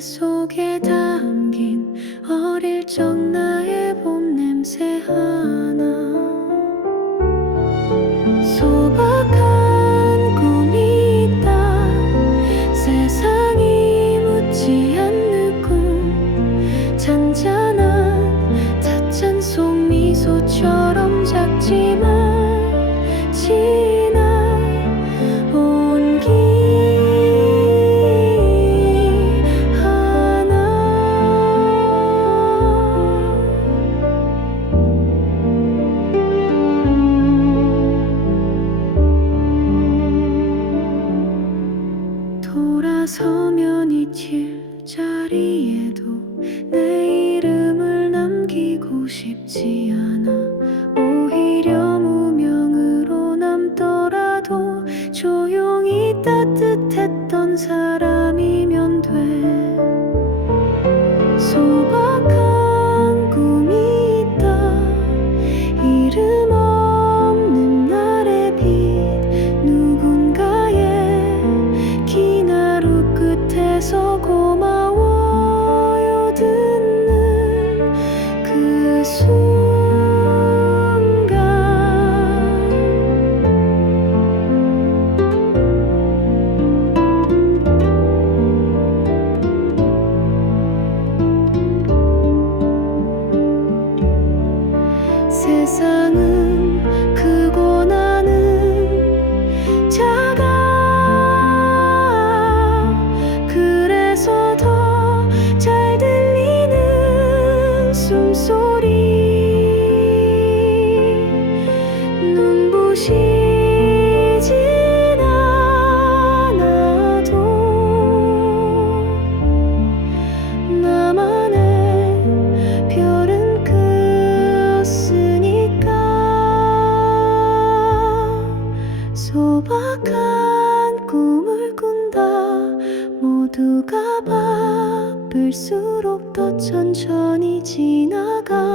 속에 담긴 어릴 적 나의 봄 냄새 하나. 소박한 꿈이 있다. 세상이 묻지 않는 꿈. 잔잔한 찻잔 속 미소처럼 작지만 서면 잊힐 자리에도 내 이름을 남기고 싶지 않아. 오히려 무명으로 남더라도 조용히 따뜻했던 사람이면 돼. 소박한 꿈이 있다. 이름 끝에서 고마워요 듣는 그 순간. 세상 눈부시진 않아도 나만의 별은 끄었으니까 소박한 꿈을 꾼다. 모두가 바쁠수록 더 천천히 지나간